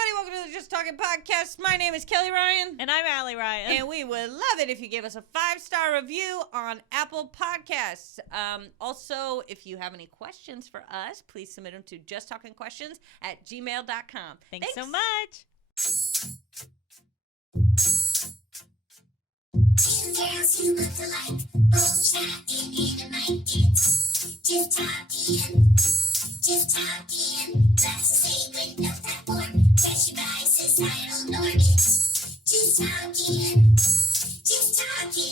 everybody. Welcome to the Just Talking podcast. My name is Kelly Ryan. And I'm Allie Ryan. And we would love it if you gave us a 5-star review on Apple Podcasts. Also, if you have any questions for us, please submit them to justtalkingquestions@gmail.com. Thanks so much. Two girls who look alike, both chatting in a mic. It's just talking. That's the same with no platform. Fresh advice, societal norm. It's just talking.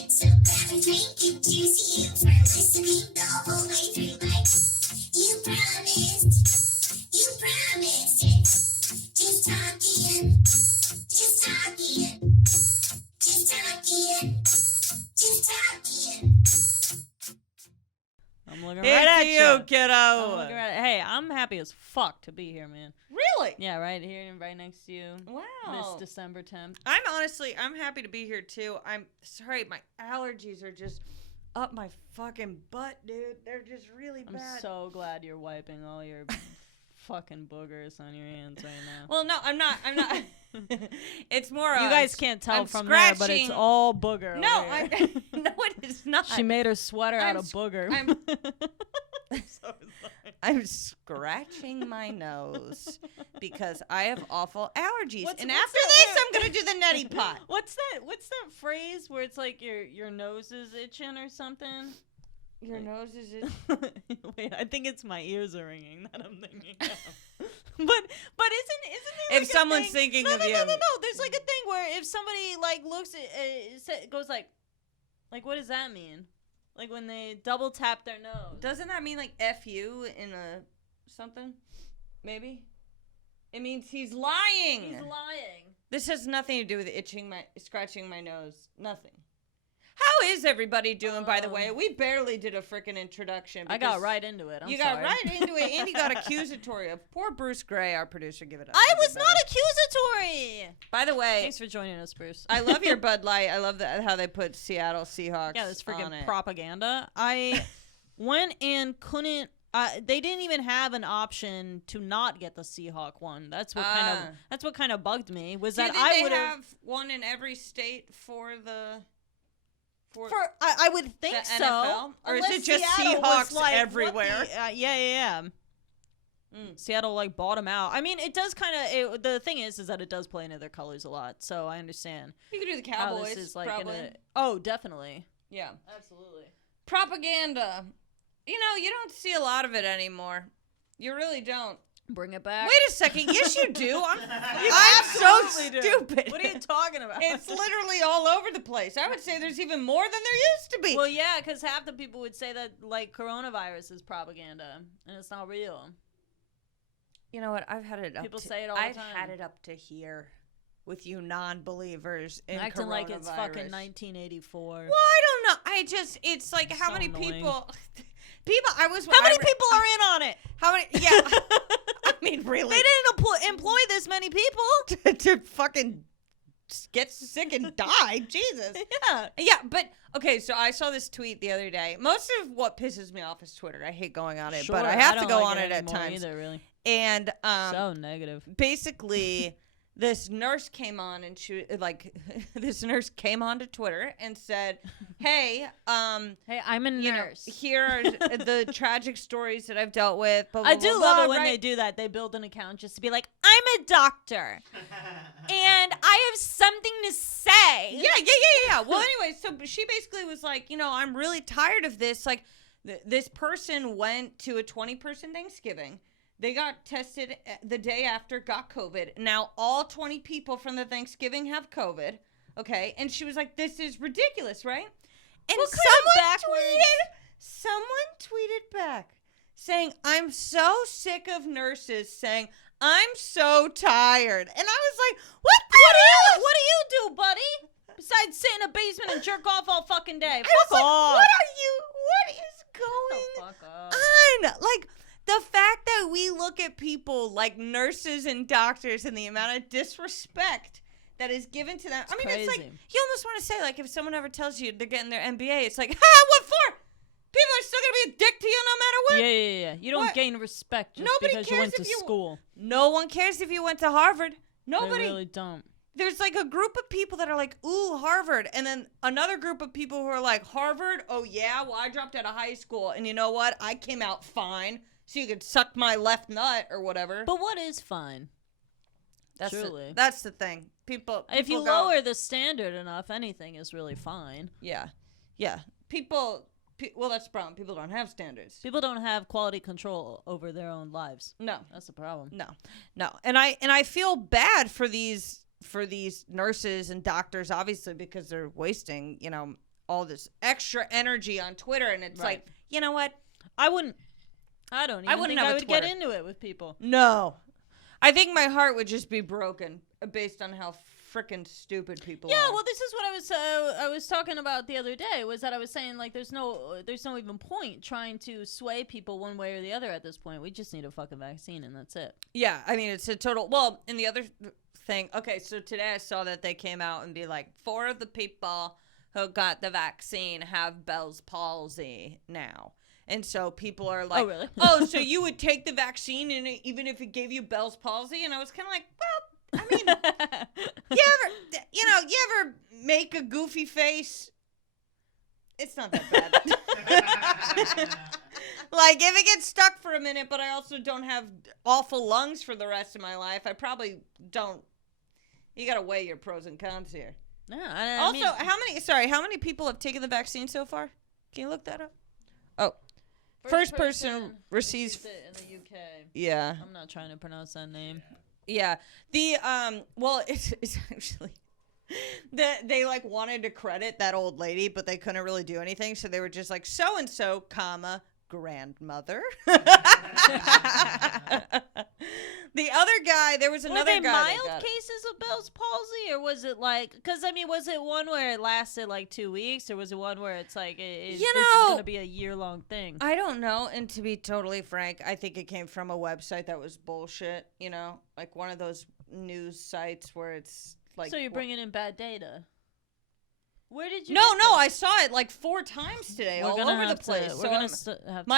So grab a drink and cheers to you for listening the whole way through. Like you promised. It's just talking. I'm looking Here's right at to you, kiddo. Hey, I'm happy as fuck to be here, man. Really? Yeah, right here, right next to you. Wow. This December 10th. I'm happy to be here too. I'm sorry, my allergies are just up my fucking butt, dude. They're just really bad. I'm so glad you're wiping all your fucking boogers on your hands right now. Well, no, I'm not. It's more. You guys can't tell from there, but it's all booger. No, over here. no, it is not. She made her sweater out of booger. I'm scratching my nose because I have awful allergies. After this, I'm gonna do the neti pot. What's that phrase where it's like your nose is itching or something? Your nose is itching. Wait, I think it's my ears are ringing that I'm thinking of. But isn't there if someone's thinking of you? No. There's like a thing where if somebody like looks at goes like what does that mean? Like when they double tap their nose. Doesn't that mean like F you in a something? Maybe. It means he's lying. He's lying. This has nothing to do with scratching my nose. Nothing. How is everybody doing, by the way? We barely did a freaking introduction. I got right into it. You got right into it, and you got accusatory of poor Bruce Gray, our producer. Give it up. I was not accusatory. By the way, thanks for joining us, Bruce. I love your Bud Light. I love how they put Seattle Seahawks. Yeah, this freaking on it. propaganda. I went and couldn't. They didn't even have an option to not get the Seahawk one. That's what kind of bugged me. Was Do you that think I would have one in every state for the. I would think the so. NFL? Or is it just Seattle Seahawks like, everywhere? Yeah. Seattle bought them out. I mean, it does kind of. The thing is that it does play into their colors a lot. So I understand. You could do the Cowboys. This is probably. Definitely. Yeah, absolutely. Propaganda. You don't see a lot of it anymore. You really don't. Bring it back. Wait a second. Yes, you do. I'm so stupid. What are you talking about? It's literally all over the place. I would say there's even more than there used to be. Well, yeah, because half the people would say that, coronavirus is propaganda, and it's not real. You know what? I've had it up People to, say it all the time. I've had it up to here with you non-believers in acting coronavirus. like it's fucking 1984. Well, I don't know. It's like how many annoying. people... How many people are in on it? How many? Yeah. I mean, really. They didn't employ this many people to fucking get sick and die. Jesus. Yeah, but okay, so I saw this tweet the other day. Most of what pisses me off is Twitter. I hate going on it, but I have to go on it at times. Either, really. And so negative. Basically, this nurse came on and this nurse came onto Twitter and said, "Hey, hey, I'm a nurse. Here are the tragic stories that I've dealt with." Blah, blah, I do blah, love blah, it when right? they do that. They build an account just to be like, "I'm a doctor, and I have something to say." Yeah. Well, anyway, so she basically was like, I'm really tired of this. Like, this person went to a 20-person Thanksgiving. They got tested the day after, got COVID. Now, all 20 people from the Thanksgiving have COVID, okay? And she was like, this is ridiculous, right? And someone tweeted back saying, I'm so sick of nurses saying, I'm so tired. And I was like, what do you do, buddy? Besides sit in a basement and jerk off all fucking day. Fuck off. What is going on? Like, the fact that we look at people like nurses and doctors and the amount of disrespect that is given to them. It's crazy. It's like, you almost want to say, like, if someone ever tells you they're getting their MBA, it's like, what for? People are still going to be a dick to you no matter what. Yeah. You don't gain respect just because you went to school. No one cares if you went to Harvard. Nobody. They really don't. There's like a group of people that are like, ooh, Harvard. And then another group of people who are like, Harvard? Oh, yeah? Well, I dropped out of high school. And you know what? I came out fine. So you could suck my left nut or whatever. But what is fine? Truly. That's the thing. People if you go, lower the standard enough, anything is really fine. Yeah. Well, that's the problem. People don't have standards. People don't have quality control over their own lives. No. That's the problem. No. And I feel bad for these nurses and doctors, obviously, because they're wasting, all this extra energy on Twitter. And it's like, you know what? I don't even think I would get into it with people. No. I think my heart would just be broken based on how freaking stupid people are. Yeah, well, this is what I was talking about the other day, was that I was saying, like, there's no even point trying to sway people one way or the other at this point. We just need a fucking vaccine, and that's it. Yeah, I mean, it's a total... Well, and the other thing... Okay, so today I saw that they came out and be like, 4 of the people who got the vaccine have Bell's palsy now. And so people are like, oh, really? Oh, so you would take the vaccine even if it gave you Bell's palsy? And I was kind of like, well, I mean, you ever make a goofy face? It's not that bad. Like, if it gets stuck for a minute, but I also don't have awful lungs for the rest of my life, I probably don't. You got to weigh your pros and cons here. Yeah. Also, how many people have taken the vaccine so far? Can you look that up? Oh. First person receives it in the UK. Yeah. I'm not trying to pronounce that name. Yeah. The well, it's actually they like wanted to credit that old lady, but they couldn't really do anything, so they were just like so and so, comma, grandmother. The other guy, there was another Were they guy. mild cases of Bell's palsy, or was it like? Because I mean, was it one where it lasted like 2 weeks, or was it one where it's like this is going to be a year-long thing? I don't know, and to be totally frank, I think it came from a website that was bullshit. Like one of those news sites where it's like. So you're bringing in bad data. Where did you? No, I saw it like 4 times today, all over the place. We're gonna have to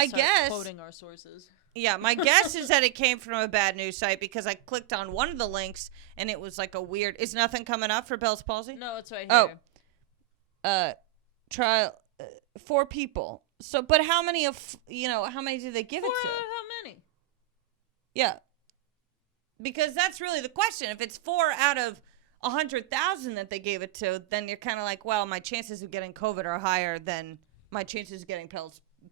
start quoting our sources. Yeah, my guess is that it came from a bad news site because I clicked on one of the links and it was like a weird. Is nothing coming up for Bell's palsy? No, it's right here. Oh, trial 4 people. So, but how many how many did they give it to? How many? Yeah, because that's really the question. If it's 4 out of 100,000 that they gave it to, then you're kind of like, well, my chances of getting COVID are higher than my chances of getting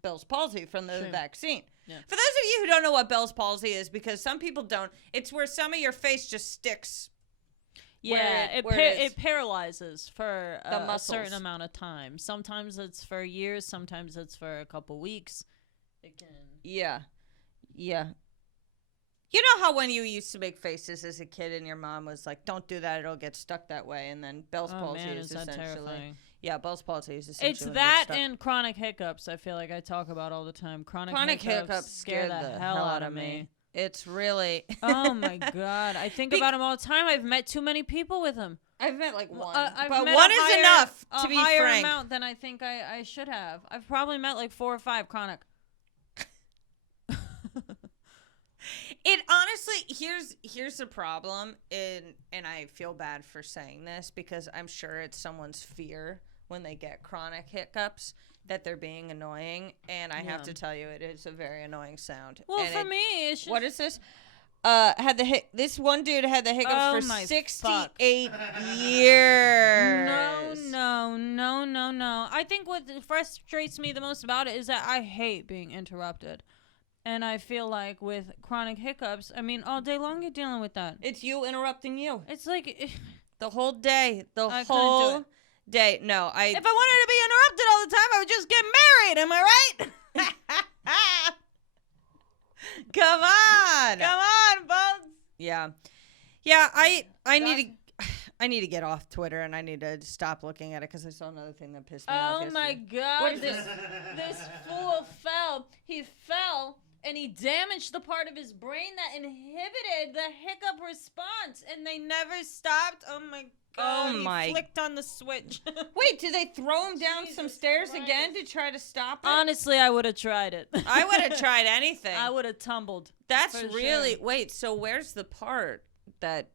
Bell's palsy from the vaccine. Yeah. For those of you who don't know what Bell's palsy is, because some people don't, it's where some of your face just sticks. Yeah, it paralyzes for a certain muscles. amount of time. Sometimes it's for years, sometimes it's for a couple weeks. It can. Yeah. You know how when you used to make faces as a kid and your mom was like, don't do that, it'll get stuck that way. And then Bell's palsy is essentially. Terrifying. Yeah, Bell's palsy is essentially. It's that and chronic hiccups, I feel like I talk about all the time. Chronic hiccups scare the hell out of me. It's really. Oh my God. I think about them all the time. I've met too many people with them. I've met like one. But one is enough, to be frank. A higher amount than I think I should have. I've probably met like 4 or 5 chronic. It honestly, here's the problem, and I feel bad for saying this because I'm sure it's someone's fear when they get chronic hiccups that they're being annoying, and I have to tell you, it is a very annoying sound. Well, for me, it's just... What is this? This one dude had the hiccups for 68 years. No. I think what frustrates me the most about it is that I hate being interrupted. And I feel like with chronic hiccups, I mean, all day long you're dealing with that. It's you interrupting you. It's like... The whole day. I couldn't do it. Day. No, If I wanted to be interrupted all the time, I would just get married. Am I right? Come on, bugs. Yeah. I need to get off Twitter and I need to stop looking at it because I saw another thing that pissed me off. Oh my God! This fool fell. He fell and he damaged the part of his brain that inhibited the hiccup response, and they never stopped. Oh my God! He flicked on the switch. Wait, did they throw him down some stairs again to try to stop it? Honestly, I would have tried it. I would have tried anything. I would have tumbled. That's really... Wait, so where's the part that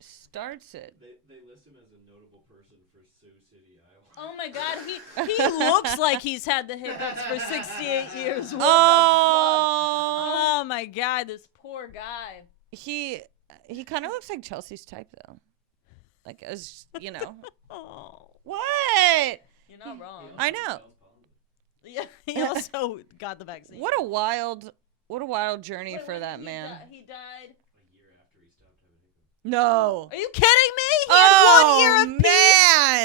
starts it. They list him as a notable person for Sioux City, Iowa. Oh my God, he looks like he's had the hiccups for 68 years. What Oh. oh my God, this poor guy. He kind of looks like Chelsea's type though. Like as you know. Oh, What? you're not wrong. I know. Yeah, he also got the vaccine. What a wild journey Wait, for when that he man. He died. A year after he stopped having hiccups. No. Are you kidding me? He had 1 year of peace.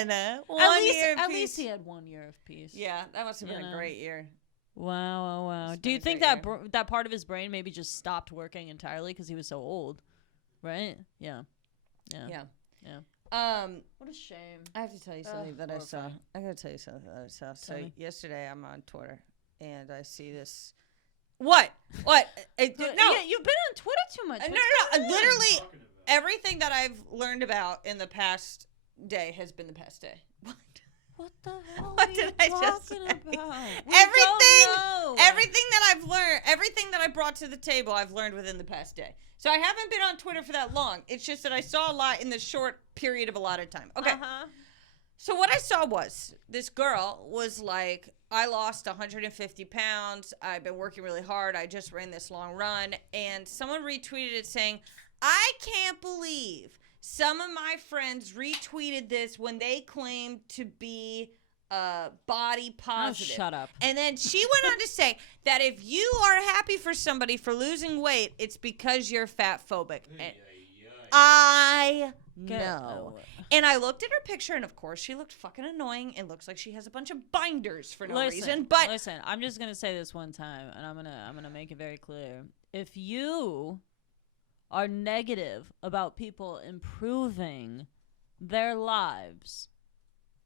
man. At least he had 1 year of peace. Yeah, that must have been You a know. great year. Wow. It's Do you been a think great that that part of his brain maybe just stopped working entirely because he was so old? Right? Yeah. Yeah. What a shame. I have to tell you something that I saw. horrifying. I gotta tell you something that I saw. So Tell me. yesterday I'm on Twitter and I see this. What? What? No. Yeah, you've been on Twitter too much. No. What's going on? Literally Talking about. everything that I've learned about in the past day has been the past day. What? What the hell What are did you I just talking say? about? Everything- Know. Everything that I've learned, everything that I brought to the table, I've learned within the past day. So I haven't been on Twitter for that long. It's just that I saw a lot in the short period of a lot of time. Okay. Uh-huh. So what I saw was this girl was like, I lost 150 pounds. I've been working really hard. I just ran this long run. And someone retweeted it saying, I can't believe some of my friends retweeted this when they claimed to be body positive. Oh, shut up. And then she went on to say that if you are happy for somebody for losing weight, it's because you're fat phobic. And I know. And I looked at her picture, and of course, she looked fucking annoying. It looks like she has a bunch of binders for no reason. But listen, I'm just gonna say this one time, and I'm gonna make it very clear. If you are negative about people improving their lives,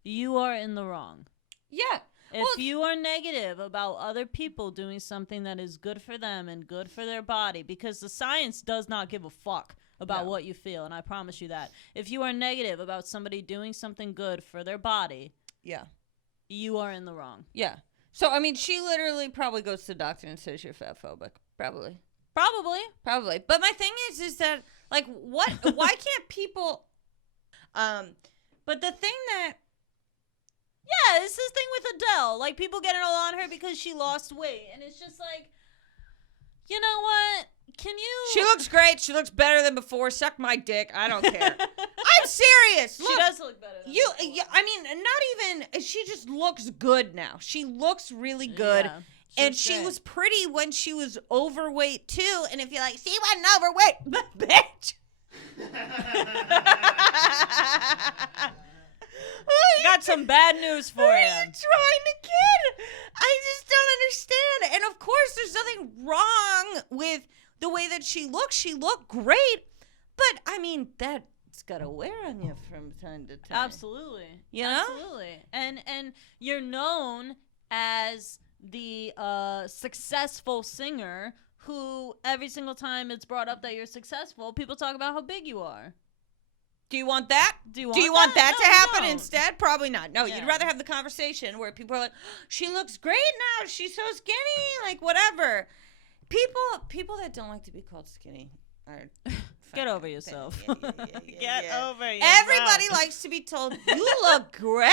you are in the wrong. yeah, If you are negative about other people doing something that is good for them and good for their body, because the science does not give a fuck about No. what you feel, and I promise you that. If you are negative about somebody doing something good for their body, yeah, you are in the wrong. yeah. So I mean, she literally probably goes to the doctor and says you're fat phobic. Probably. But my thing is that like, what? Why can't people? But the thing that. Yeah, it's this thing with Adele. Like, people getting all on her because she lost weight. And it's just like, you know what? Can you... She looks great. She looks better than before. Suck my dick. I don't care. I'm serious. Look, she does look better than before. I mean, not even... She just looks good now. She looks really good. Yeah, and looks she great. was pretty when she was overweight, too. And if you're like, she wasn't overweight, bitch. Got some bad news for What are you. you trying to kid? I just don't understand. And of course, there's nothing wrong with the way that she looks. She looked great. But, I mean, that's got to wear on you from time to time. Absolutely. You know? Absolutely. And you're known as the successful singer who every single time it's brought up that you're successful, people talk about how big you are. Do you want that? Do you Do you want that No, to you happen don't. instead? Probably not. No, Yeah. you'd rather have the conversation where people are like, she looks great now. She's so skinny. Like, whatever. People that don't like to be called skinny are... Get over yourself. Yeah. over yourself. Everybody likes to be told, you look great.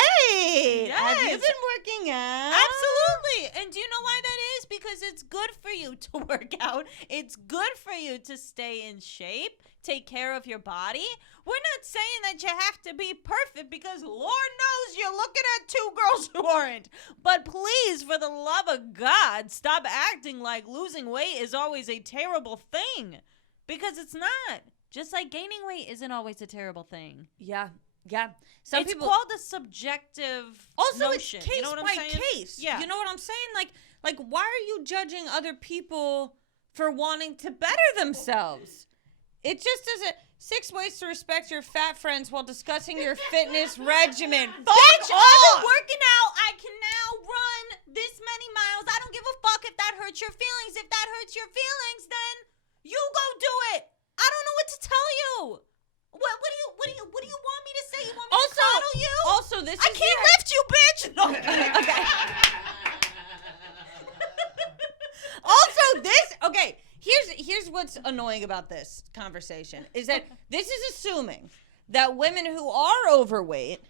Have you Yes. been working out? Absolutely. And do you know why that is? Because it's good for you to work out. It's good for you to stay in shape, take care of your body. We're not saying that you have to be perfect because Lord knows you're looking at two girls who aren't. But please, for the love of God, stop acting like losing weight is always a terrible thing. Because it's not. Just like gaining weight isn't always a terrible thing. Yeah. Some It's people... called a subjective Also, notion. it's case You know what by I'm saying? case. Yeah. You know what I'm saying? Like, why are you judging other people for wanting to better themselves? It just doesn't. 6 ways to respect your fat friends while discussing your fitness regimen. Bitch, Fuck I've off! been working out. I can now run this many miles. I don't give a fuck if that hurts your feelings. If that hurts your feelings, then you go do it. I don't know what to tell you. What do you want me to say? You want me to coddle you? Also, this I is can't the- lift you, bitch. No. Okay. Also, this. Okay. Here's here's what's annoying about this conversation is that this is assuming that women who are overweight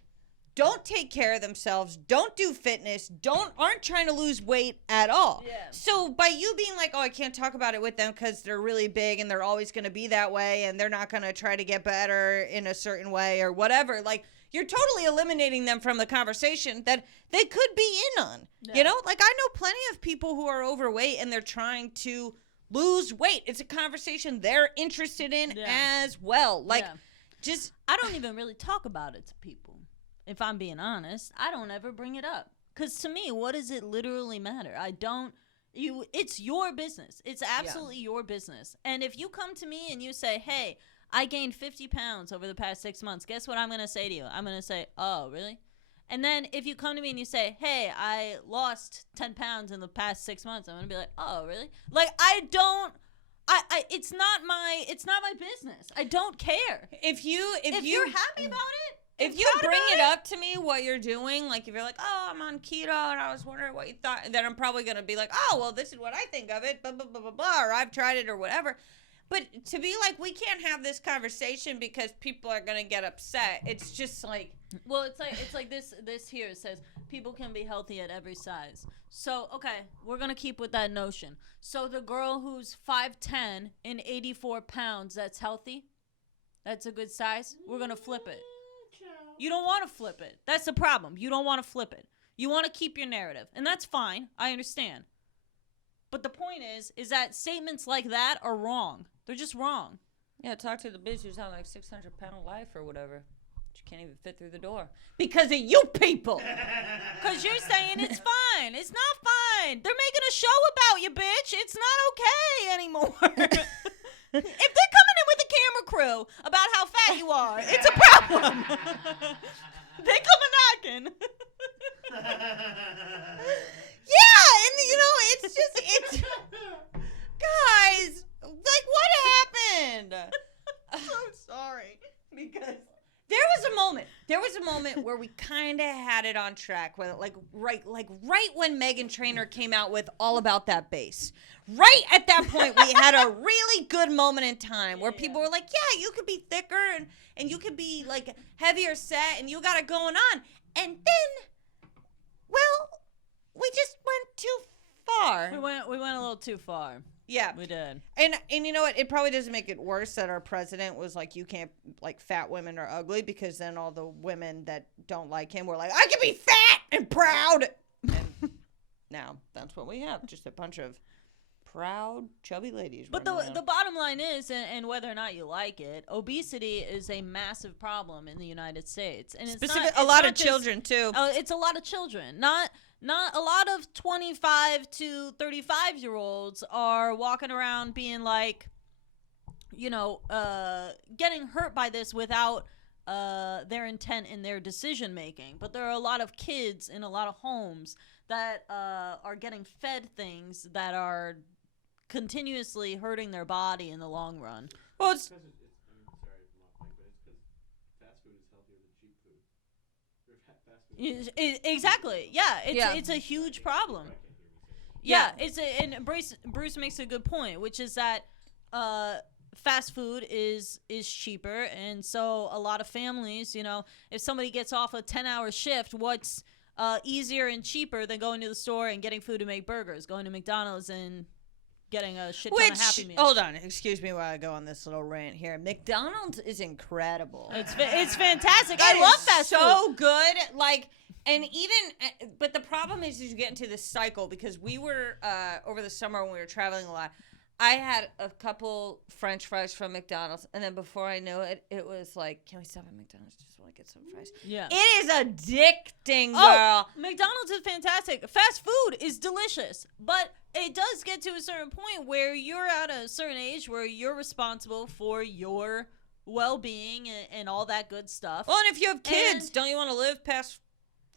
don't take care of themselves, don't do fitness, aren't trying to lose weight at all. Yeah. So by you being like, oh, I can't talk about it with them because they're really big and they're always going to be that way and they're not going to try to get better in a certain way or whatever, like you're totally eliminating them from the conversation that they could be in on. Yeah. You know, like I know plenty of people who are overweight and they're trying to lose weight. It's a conversation they're interested in as well. Like, just I don't even really talk about it to people. If I'm being honest, I don't ever bring it up. Because to me, what does it literally matter? It's your business. It's absolutely your business. And if you come to me and you say, hey, I gained 50 pounds over the past 6 months, guess what I'm going to say to you? I'm going to say, oh, really? And then if you come to me and you say, hey, I lost 10 pounds in the past 6 months, I'm going to be like, oh, really? Like, it's not my business. I don't care. if you're happy about it, if you bring it up to me what you're doing, like if you're like, oh, I'm on keto and I was wondering what you thought, then I'm probably going to be like, oh, well, this is what I think of it, blah, blah, blah, blah, blah, or I've tried it or whatever. But to be like, we can't have this conversation because people are going to get upset. It's just like. Well, it's like this here says people can be healthy at every size. So, okay, we're going to keep with that notion. So the girl who's 5'10" and 84 pounds, that's healthy? That's a good size? We're going to flip it. You don't want to flip it. That's the problem. You don't want to flip it. You want to keep your narrative. And that's fine. I understand. But the point is that statements like that are wrong. They're just wrong. Yeah, talk to the bitch who's on like 600-pound life or whatever. She can't even fit through the door. Because of you people. Because you're saying it's fine. It's not fine. They're making a show about you, bitch. It's not okay anymore. If they're coming in with a camera crew about how fat you are, it's a problem. They come knocking. Yeah, and you know, it's guys, like what happened? I'm so sorry. Because there was a moment where we kind of had it on track where right when Meghan Trainor came out with All About That Bass. Right at that point we had a really good moment in time where people were like, yeah, you could be thicker and you could be like heavier set and you got it going on. And then, well, we just went too far. We went a little too far. Yeah. We did. And you know what? It probably doesn't make it worse that our president was like, you can't, like, fat women are ugly, because then all the women that don't like him were like, I can be fat and proud. And now that's what we have. Just a bunch of proud, chubby ladies. But the bottom line is, and whether or not you like it, obesity is a massive problem in the United States. And it's a lot of children, too. It's a lot of children. Not a lot of 25 to 35-year-olds are walking around being like, you know, getting hurt by this without their intent in their decision making. But there are a lot of kids in a lot of homes that are getting fed things that are continuously hurting their body in the long run. Well, it's I'm sorry if I'm off mic, but it's because fast food is healthier than cheap food. Fast food. Exactly. Yeah. It's a huge problem. Yeah. And Bruce makes a good point, which is that fast food is cheaper, and so a lot of families, you know, if somebody gets off a 10-hour shift, what's easier and cheaper than going to the store and getting food to make burgers, going to McDonald's and getting a shit ton of Happy Meals. Hold on, excuse me while I go on this little rant here. McDonald's is incredible. It's fantastic. I love fast food. So good. Like, and even, but the problem is you get into this cycle, because we were, over the summer when we were traveling a lot, I had a couple French fries from McDonald's, and then before I know it, it was like, can we stop at McDonald's? Just want to get some fries. Yeah. It is addicting, girl. Oh, McDonald's is fantastic. Fast food is delicious, but it does get to a certain point where you're at a certain age where you're responsible for your well-being and all that good stuff. Well, and if you have kids, don't you want to live past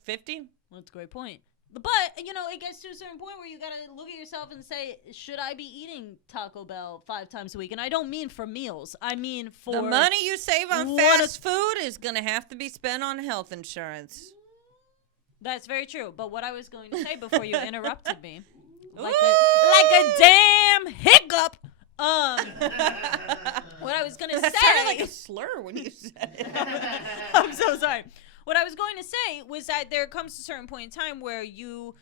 50? Well, that's a great point. But, you know, it gets to a certain point where you got to look at yourself and say, should I be eating Taco Bell 5 times a week? And I don't mean for meals. I mean for... The money you save on fast food is going to have to be spent on health insurance. That's very true. But what I was going to say before you interrupted me, like a damn hiccup, What I was gonna That say. sounded like a slur when you said it. I'm so sorry. What I was going to say was that there comes a certain point in time where you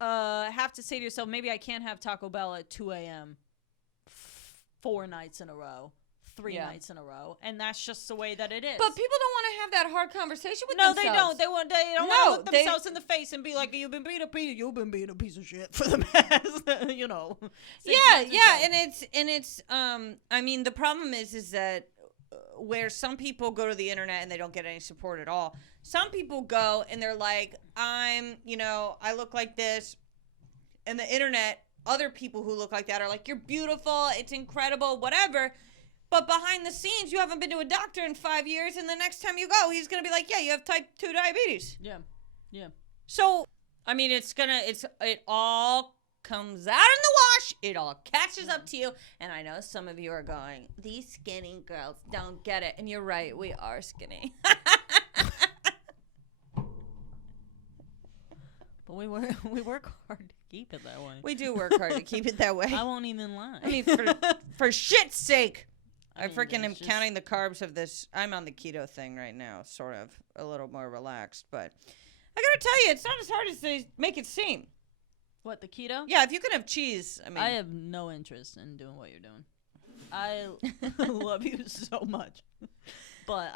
have to say to yourself, maybe I can't have Taco Bell at 2 a.m. 4 nights in a row, 3 nights in a row, and that's just the way that it is. But people don't want to have that hard conversation with no, themselves. they don't. They don't No, want to look themselves in the face and be like, "You've been being a piece of shit for the past," you know. 6 months or so. and it's I mean, the problem is that where some people go to the internet and they don't get any support at all. Some people go and they're like, I look like this, and the internet, other people who look like that are like, you're beautiful, it's incredible, whatever. But behind the scenes, you haven't been to a doctor in 5 years, and the next time you go, he's gonna be like, yeah, you have type 2 diabetes. Yeah. So, I mean, it all comes out in the wash. It all catches up to you. And I know some of you are going, these skinny girls don't get it. And you're right, we are skinny. But we work hard to keep it that way. We do work hard to keep it that way. I won't even lie. I mean, for shit's sake. I mean, freaking am it's just- counting the carbs of this. I'm on the keto thing right now, sort of. A little more relaxed. But I gotta tell you, it's not as hard as they make it seem. What, the keto? Yeah, if you can have cheese, I mean. I have no interest in doing what you're doing. I love you so much, but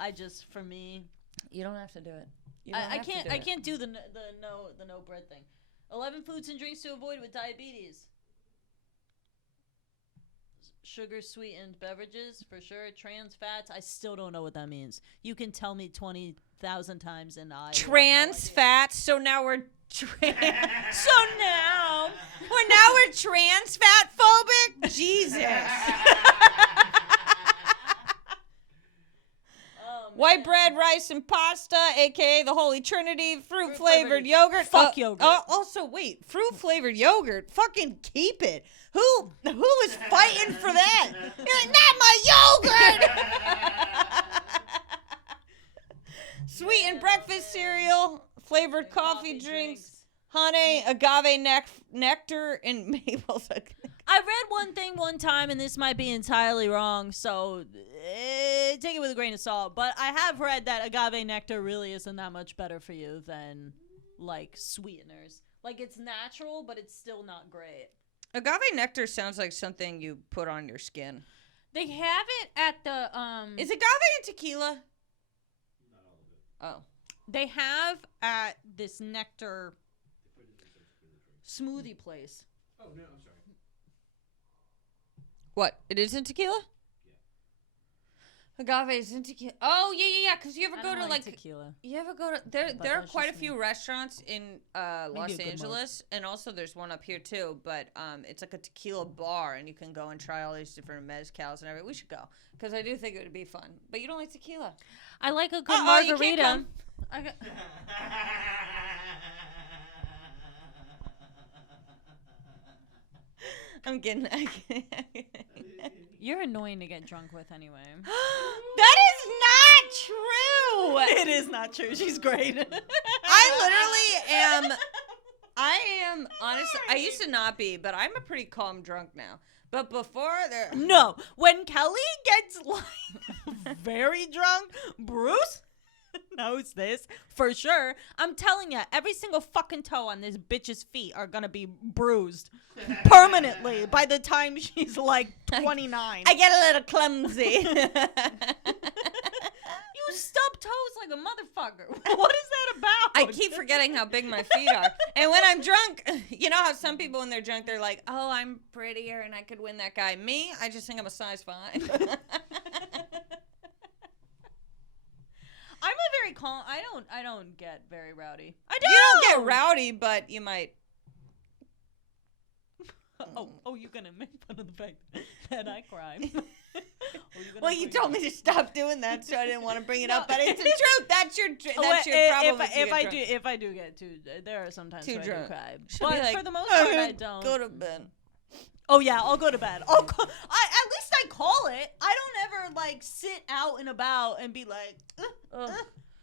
for me, You don't have to do it. I can't do the no bread thing. 11 foods and drinks to avoid with diabetes. Sugar sweetened beverages for sure. Trans fats. I still don't know what that means. You can tell me 20,000 times and I Trans fats. So now we're so now we're trans fat phobic. Jesus. White bread, rice, and pasta, aka the Holy Trinity, fruit flavored yogurt. Fuck yogurt. Also, wait, fruit flavored yogurt. Fucking keep it. Who is fighting for that? You're like, not my yogurt. Sweetened breakfast cereal, flavored coffee drinks, honey, agave nectar, and maple syrup. I read one thing one time, and this might be entirely wrong, so take it with a grain of salt. But I have read that agave nectar really isn't that much better for you than, like, sweeteners. Like, it's natural, but it's still not great. Agave nectar sounds like something you put on your skin. They have it at the, Is agave and tequila? Not all of it. Oh. they have at this nectar smoothie place. Oh, no, I'm sorry. What? It isn't tequila? Yeah. Agave isn't tequila. Oh, yeah. Because you ever I go don't to, like, tequila. you ever go to, there are that's quite a just few me. restaurants in Los a good Angeles, and also there's one up here too, but it's like a tequila bar, and you can go and try all these different mezcals and everything. We should go, because I do think it would be fun. But you don't like tequila. I like a good You can't margarita. come. I got, I'm kidding. you're annoying to get drunk with anyway. That is not true. It is not true. She's great. I am honestly, I used to not be, but I'm a pretty calm drunk now. But before there, No, when Kelly gets like very drunk, Bruce knows this for sure. I'm telling you, every single fucking toe on this bitch's feet are gonna be bruised permanently by the time she's like 29. I get a little clumsy. You stub toes like a motherfucker. What is that about? I keep forgetting how big my feet are. And when I'm drunk, you know how some people when they're drunk, they're like, oh, I'm prettier and I could win that guy. Me, I just think I'm a size 5. I'm a very calm. I don't get very rowdy. I do. You don't get rowdy, but you might. Oh, you're gonna make fun of the fact that I cry. Well, you told me to stop doing that, so I didn't want to bring it No. up. But it's the truth. That's your problem. If I do get too, there are sometimes Too where drunk. I do cry. She'll But be like, for the most "I'm part, gonna I don't. Go to bed. Oh yeah, I'll go to bed. At least I call it. I don't ever like sit out and about and be like.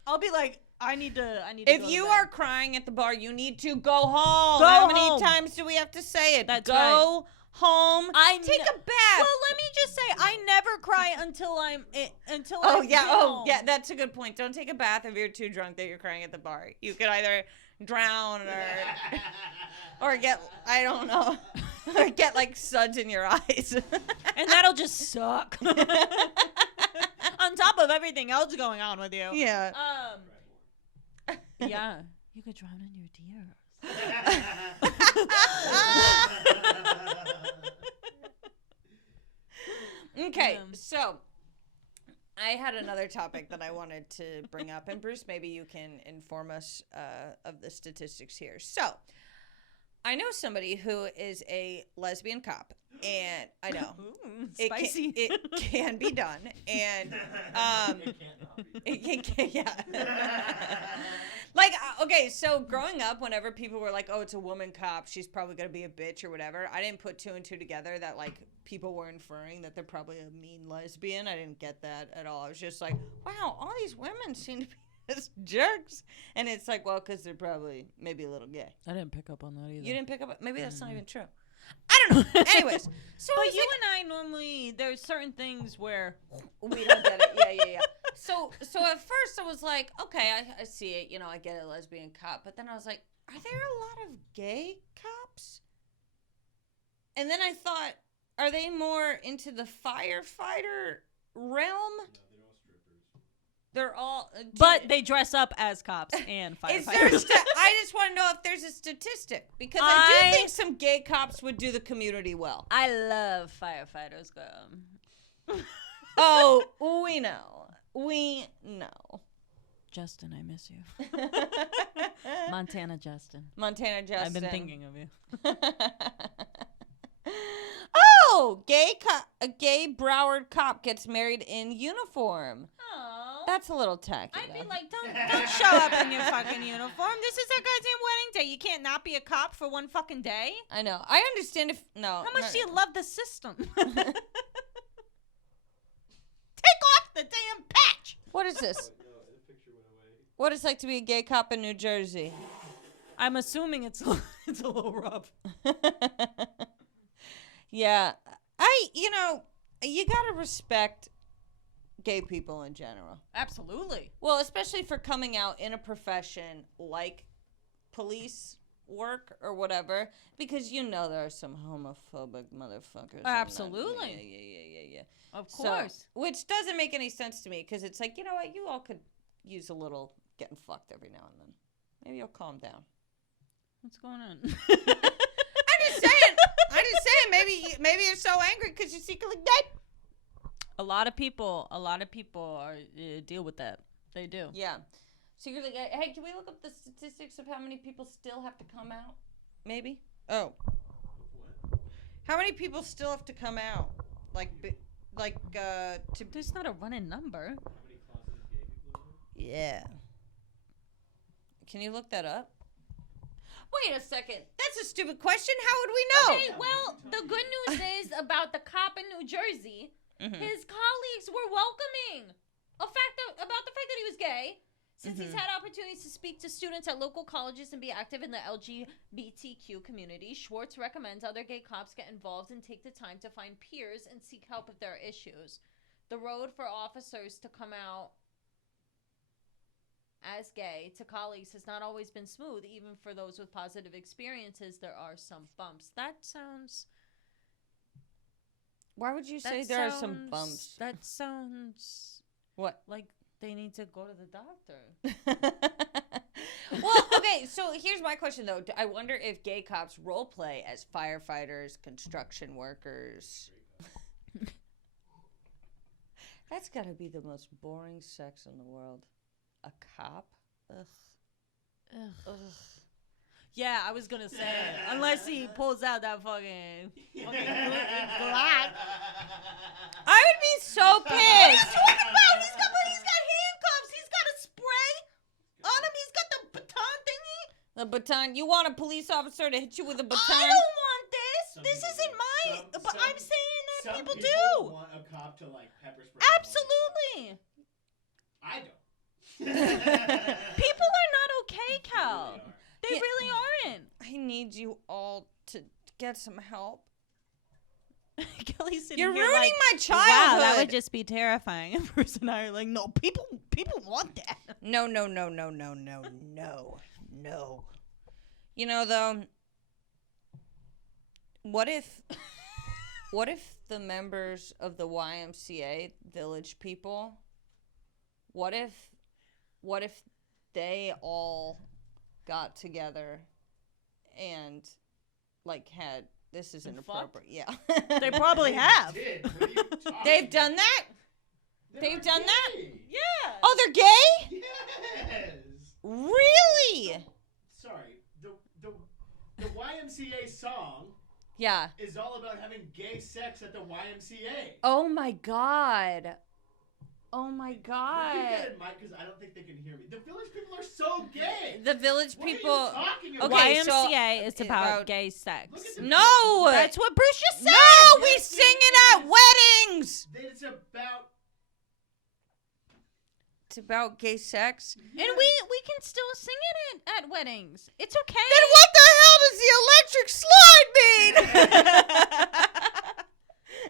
I'll be like, I need to. If go to you bed. are crying at the bar, you need to go home. Go How home. many times do we have to say it? That's go home. I Take kn- a bath. Well, let me just say, I never cry until I Oh get yeah, home. that's a good point. Don't take a bath if you're too drunk that you're crying at the bar. You could either drown or get, I don't know, or get like suds in your eyes. And that'll just suck. On top of everything else going on with you. Yeah. Yeah. You could drown in your tears. Okay, so I had another topic that I wanted to bring up, and Bruce, maybe you can inform us of the statistics here. So, I know somebody who is a lesbian cop, and I know Spicy. it can be done, and it can, yeah. Like, okay, so growing up, whenever people were like, "Oh, it's a woman cop, she's probably gonna be a bitch or whatever," I didn't put two and two together that like people were inferring that they're probably a mean lesbian. I didn't get that at all. I was just like, wow, all these women seem to be just jerks, and it's like, well, because they're probably maybe a little gay. I didn't pick up on that either. You didn't pick up. Maybe that's not even true. I don't know. Anyways, so But I was you like, and I normally, there's certain things where we don't get it. Yeah. So at first I was like, okay, I see it. You know, I get a lesbian cop. But then I was like, are there a lot of gay cops? And then I thought, are they more into the firefighter realm? They're all. but they dress up as cops and Is firefighters. there I just want to know if there's a statistic, because I do think some gay cops would do the community well. I love firefighters, girl. Oh, we know. We know. Justin, I miss you. Montana Justin. Montana Justin. I've been thinking of you. Oh, a gay Broward cop gets married in uniform. Oh. That's a little tacky. I'd be though. like, don't show up in your fucking uniform. This is our goddamn wedding day. You can't not be a cop for one fucking day. I know. I understand if no. How much no, do you no. love the system? Take off the damn patch. What is this? What it's like to be a gay cop in New Jersey? I'm assuming it's a little rough. Yeah, you gotta respect gay people in general. Absolutely. Well, especially for coming out in a profession like police work or whatever, because there are some homophobic motherfuckers. Absolutely. Yeah. Of course. So, which doesn't make any sense to me, because it's like, you know what, you all could use a little getting fucked every now and then. Maybe you'll calm down. What's going on? I'm just saying. Maybe you're so angry because you're secretly gay. A lot of people are deal with that. They do. Yeah. Secretly gay. Hey, can we look up the statistics of how many people still have to come out? Maybe. Oh. How many people still have to come out? There's not a running number. Yeah. Can you look that up? Wait a second. That's a stupid question. How would we know? Okay, well, the good news is about the cop in New Jersey. Mhm. His colleagues were welcoming about the fact that he was gay. Since he's had opportunities to speak to students at local colleges and be active in the LGBTQ community, Schwartz recommends other gay cops get involved and take the time to find peers and seek help if there are issues. The road for officers to come out as gay to colleagues has not always been smooth. Even for those with positive experiences, there are some bumps. That sounds... Why would you say there are some bumps? That sounds... What? Like they need to go to the doctor. Well, okay, so here's my question, though. I wonder if gay cops role play as firefighters, construction workers. That's got to be the most boring sex in the world. A cop? Ugh. Yeah, I was gonna say it. Unless he pulls out that fucking Glock. I would be so pissed. What are you talking about? He's got handcuffs. He's got a spray on him. He's got the baton thingy. The baton. You want a police officer to hit you with a baton? I don't want this. Some This people isn't do. my. Some- But some- I'm saying that Some people people do. want a cop to like pepper spray. Absolutely. I don't. People are not okay, Cal. They really are. They Yeah. really aren't. I need you all to get some help. Kelly's sitting You're here ruining like, my childhood. wow, that would just be terrifying. And Bruce and I are like, no, people want that. No. You know, though, what if the members of the YMCA Village People, what if they all got together and like had, this is And inappropriate. Yeah. They probably have. Did. What are you talking They've done about? that? They're They've done that? gay. Yeah. Oh, they're gay? Yes. Really? Sorry. The YMCA song Yeah. is all about having gay sex at the YMCA. Oh my God. Oh my Repeat God. that in mic, because I don't think they can hear me. The Village People are so gay. The Village What are you People. talking about? Okay, so- YMCA is about about- gay sex. Look at the No. That's what Bruce just said. No, we Yes, sing it it at is. weddings. It's about. It's about gay sex. And we can still sing it at weddings. It's okay. Then what the hell does the electric slide mean?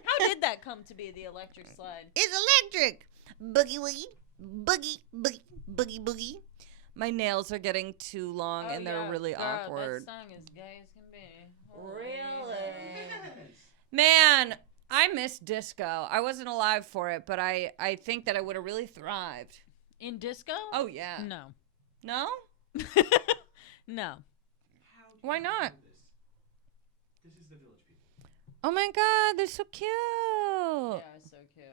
How did that come to be, the electric slide? It's electric. Boogie woogie, boogie boogie, boogie boogie. My nails are getting too long and they're really awkward. That song is gay as can be. Really? Yes. Man, I miss disco. I wasn't alive for it, but I think that I would have really thrived. In disco? Oh yeah. No. No? No. How do Why you not? know this? This is the Village People. Oh my God, they're so cute. Yeah, so cute.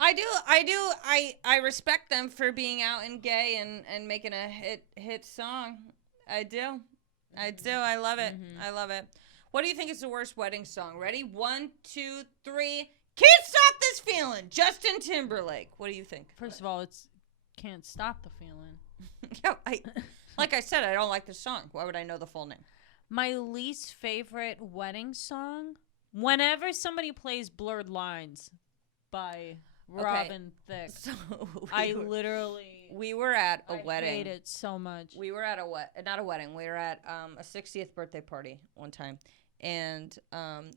I respect them for being out and gay and making a hit song. I do. I love it. Mhm. I love it. What do you think is the worst wedding song? Ready? 1, 2, 3. Can't Stop This Feeling. Justin Timberlake. What do you think? First of all, it's can't stop the feeling. Yeah, like I said, I don't like the song. Why would I know the full name? My least favorite wedding song, whenever somebody plays Blurred Lines by Robin Thicke, So I literally we were at a I wedding. hate it so much. We were at not a wedding. We were at a 60th birthday party one time, and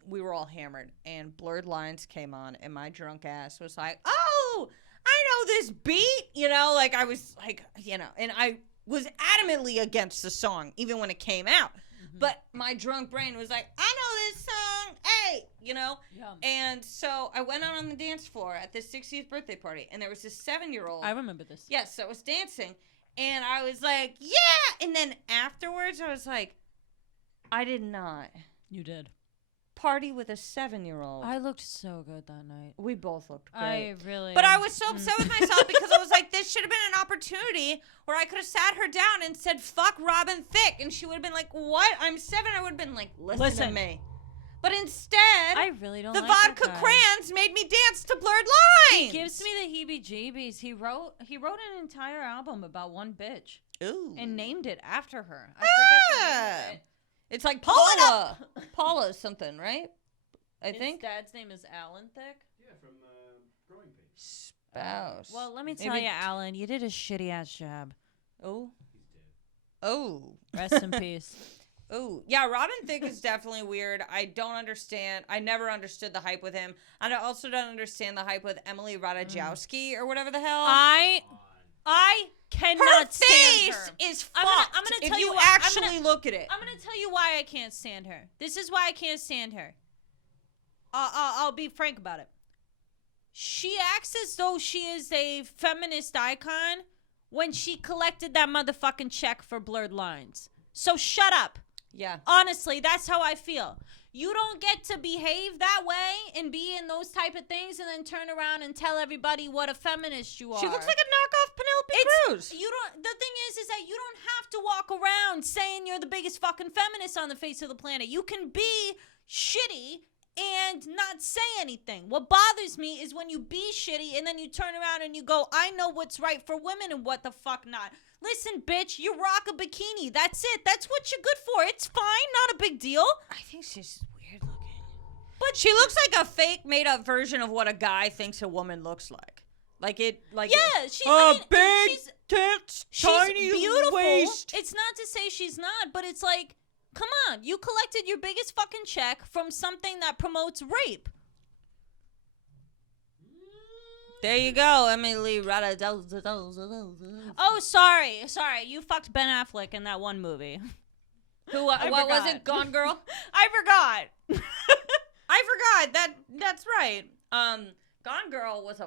we were all hammered. And Blurred Lines came on, and my drunk ass was like, "Oh, I know this beat," like I was like, and I was adamantly against the song even when it came out. But my drunk brain was like, "I know this song, hey," Yeah. And so I went out on the dance floor at this 60th birthday party, and there was this 7-year-old. I remember this. Yes, I was dancing, and I was like, yeah! And then afterwards, I was like, I did not You did. party with a 7-year-old. I looked so good that night. We both looked great. I really. But I was so upset with myself because I was like, this should have been an opportunity where I could have sat her down and said, fuck Robin Thicke. And she would have been like, what? I'm 7. I would have been like, listen to me. But instead, I really don't. the like that vodka guy. crayons made me dance to Blurred Lines. He gives me the heebie-jeebies. He wrote an entire album about one bitch Ooh. and named it after her. I forget the name of it. It's like Pull it Paula. Paula something, right? I His think. dad's name is Alan Thicke. Yeah, from Growing Pains. Spouse. Well, let me Maybe- tell you, Alan, you did a shitty ass job. Oh. He's dead. Oh. Rest in peace. Oh. Yeah, Robin Thicke is definitely weird. I don't understand. I never understood the hype with him. And I also don't understand the hype with Emily Ratajkowski or whatever the hell. I Her cannot stand face her. is fucked. I'm gonna if tell you you what, I'm actually gonna- look at it. I'm gonna tell you why I can't stand her. This is why I can't stand her. I'll be frank about it. She acts as though she is a feminist icon when she collected that motherfucking check for Blurred Lines. So shut up. Yeah. Honestly, that's how I feel. You don't get to behave that way and be in those type of things and then turn around and tell everybody what a feminist you are. She looks like a knockoff Penelope Cruz. You don't. The thing is that you don't have to walk around saying you're the biggest fucking feminist on the face of the planet. You can be shitty and not say anything. What bothers me is when you be shitty and then you turn around and you go, I know what's right for women and what the fuck not. Listen, bitch, you rock a bikini. That's it. That's what you're good for. It's fine. Not a big deal. I think she's weird looking. But she looks like a fake made up version of what a guy thinks a woman looks like. Yeah, she's tits, she's beautiful. It's not to say she's not, but it's like, come on, you collected your biggest fucking check from something that promotes rape. There you go, Emily Rada. Oh, sorry. You fucked Ben Affleck in that one movie. Who? What was it? Gone Girl. I forgot. I forgot. That's right. Gone Girl was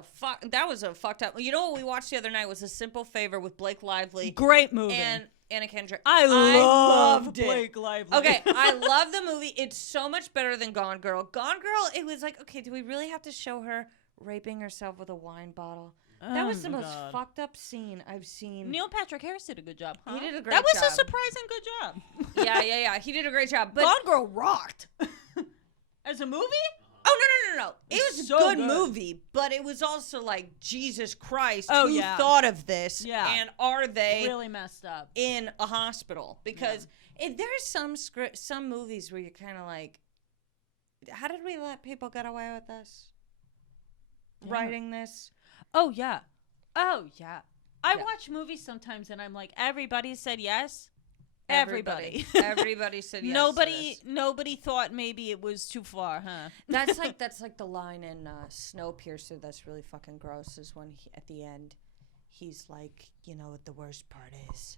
that was a fucked up. You know what we watched the other night was A Simple Favor with Blake Lively. Great movie. And Anna Kendrick. I loved it. Blake Lively. Okay, I love the movie. It's so much better than Gone Girl. Gone Girl, it was like, okay, do we really have to show her raping herself with a wine bottle? That was the most fucked up scene I've seen. Neil Patrick Harris did a good job. Huh? He did a great job. That was a surprising good job. Yeah. He did a great job. But Gone Girl rocked. As a movie? Oh, no. It was so a good movie, but it was also like, Jesus Christ, who yeah. thought of this? Yeah. And are they really messed up in a hospital? Because there's some movies where you're kind of like, how did we let people get away with this? Yeah. Writing this? Oh, yeah. I watch movies sometimes and I'm like, everybody said yes. Everybody said yes. Nobody thought maybe it was too far, huh? That's like the line in Snowpiercer that's really fucking gross is when at the end he's like, you know what the worst part is?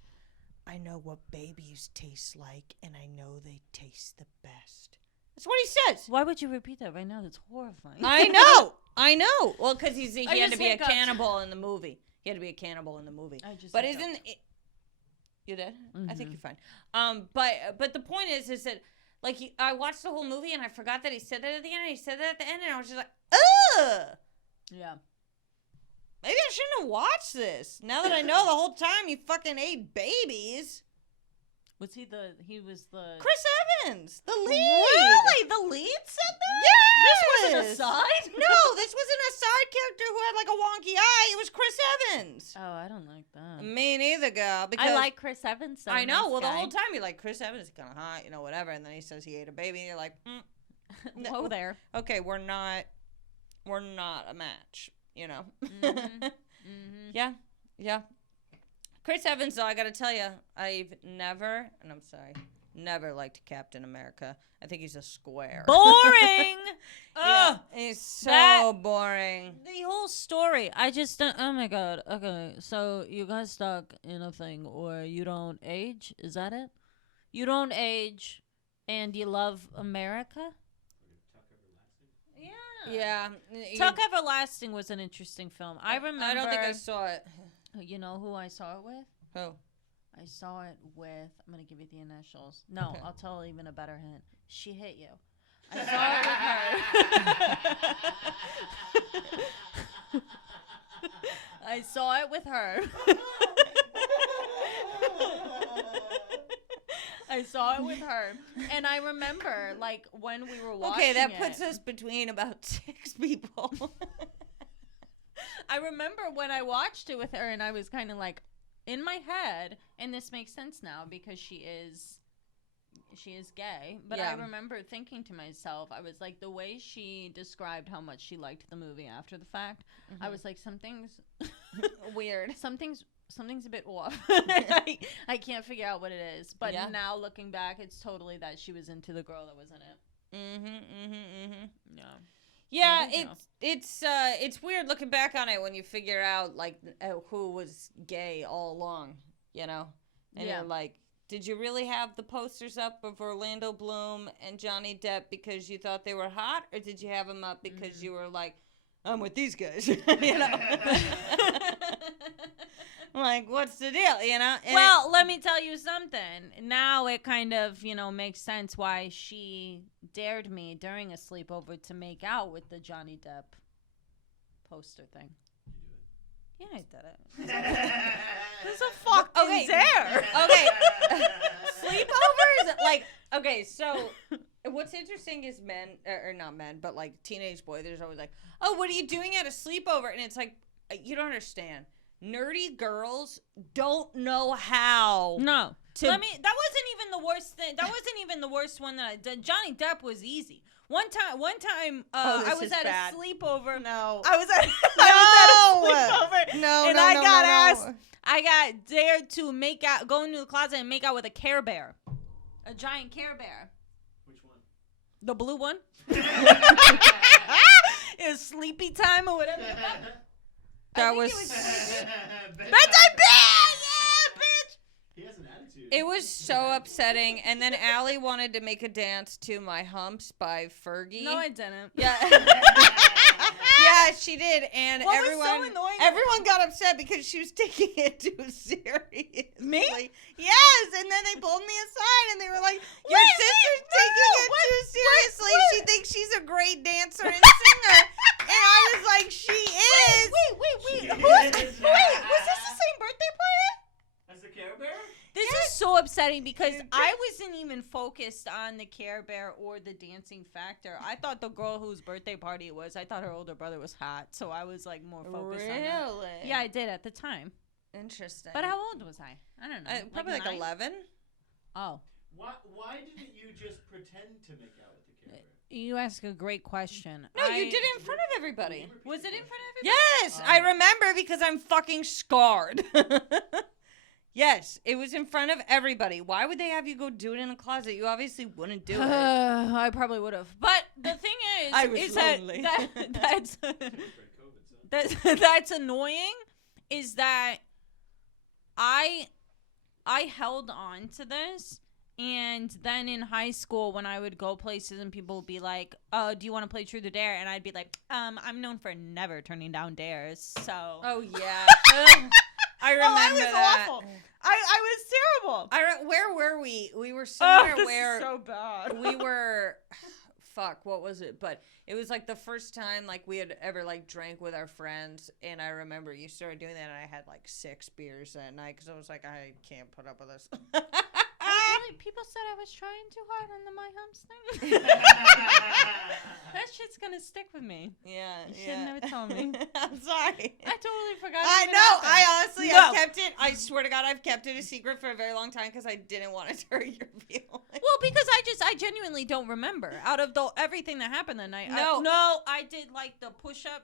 I know what babies taste like and I know they taste the best. That's what he says. Why would you repeat that right now? That's horrifying. I know. Well, because he had to be a cannibal in the movie. He had to be a cannibal in the movie. But isn't it? You did? Mm-hmm. I think you're fine. But the point is that like I watched the whole movie and I forgot that he said that at the end. And he said that at the end, and I was just like, ugh. Yeah. Maybe I shouldn't have watched this. Now that I know the whole time he fucking ate babies. Was he was the Chris Evans, the lead. Really? The lead said that? Yes. This wasn't a side? No, this wasn't a side character who had like a wonky eye. It was Chris Evans. Oh, I don't like that. Me neither, girl. Because I like Chris Evans. I know. Well, the whole time you're like, Chris Evans is kind of hot, whatever. And then he says he ate a baby, and you're like, no. Whoa there. Okay, we're not a match, Mm-hmm. Mm-hmm. Yeah. Chris Evans, though, I gotta tell you, I've never liked Captain America. I think he's a square. Boring! Yeah, he's so boring. The whole story, I just don't, oh my god, okay, so you got stuck in a thing where you don't age, is that it? You don't age, and you love America? Yeah. Tuck Everlasting was an interesting film. I remember. I don't think I saw it. You know who I saw it with? Who? I saw it with, I'm going to give you the initials. No, okay. I'll tell even a better hint. She hit you. I saw it with her. I saw it with her. And I remember, like, when we were watching Okay, that puts us between about 6 people. I remember when I watched it with her, and I was kind of like, in my head, and this makes sense now because she is gay, but I remember thinking to myself, I was like, the way she described how much she liked the movie after the fact, I was like, something's weird. Something's a bit off. I can't figure out what it is, but now looking back, it's totally that she was into the girl that was in it. Yeah, it's weird looking back on it when you figure out like who was gay all along, and you're like, did you really have the posters up of Orlando Bloom and Johnny Depp because you thought they were hot, or did you have them up because you were like, I'm with these guys, Like, what's the deal, And well, let me tell you something. Now it kind of, makes sense why she dared me during a sleepover to make out with the Johnny Depp poster thing. Yeah, I did it. There's a fucking dare. Okay. Sleepovers? Like, okay, so what's interesting is men, or not men, but like teenage boys, there's always like, oh, what are you doing at a sleepover? And it's like, you don't understand. Nerdy girls don't know how. No. That wasn't even the worst thing. That wasn't even the worst one that I did. Johnny Depp was easy. One time, I was at a sleepover. No. I was at a sleepover. No, and I got asked. I got dared to go into the closet and make out with a Care Bear. A giant Care Bear. Which one? The blue one. It was sleepy time or whatever. That think was. it was- That's a bad, yeah, bitch. He has an attitude. It was so upsetting. And then Allie wanted to make a dance to "My Humps" by Fergie. No, I didn't. Yeah. Yeah, she did, and What was everyone so annoying- everyone got upset because she was taking it too seriously. Me? Yes, and then they pulled me aside and they were like, "Your Wait, sister's no, taking no, it what- too seriously. what- She thinks she's a great dancer and singer." And I was like, "She is." Wait. Wait, Was this the same birthday party? As the Care Bear? This is so upsetting because Dude, I wasn't even focused on the Care Bear or the dancing factor. I thought the girl whose birthday party it was, I thought her older brother was hot, so I was like more focused on that. Really? Yeah, I did at the time. Interesting. But how old was I? I don't know. Probably like 9? 11. Oh. Why didn't you just pretend to make out with the Care Bear? You ask a great question. No, you did it in front of everybody. Was it in front of everybody? Yes, I remember because I'm fucking scarred. Yes, it was in front of everybody. Why would they have you go do it in a closet? You obviously wouldn't do it. I probably would have. But the thing is, I was is lonely. that's annoying. Is that I held on to this, and then in high school when I would go places and people would be like, "Oh, do you want to play Truth or Dare?" And I'd be like, I'm known for never turning down dares, so. Oh yeah. I remember I was that. awful. I was terrible. Where were we? We were somewhere this where is so bad. we were. Fuck, what was it? But it was like the first time like we had ever like drank with our friends, and I remember you started doing that, and I had like 6 beers that night because I was like, I can't put up with this. Really? People said I was trying too hard on the My Humps thing. That shit's gonna stick with me. Yeah, You should have never told me. I'm sorry. I totally forgot. I it even know. happened. I honestly, No. I've kept it. I swear to God, I've kept it a secret for a very long time because I didn't want to hurt your feelings. Well, because I genuinely don't remember out of everything that happened that night. No. I did like the push-up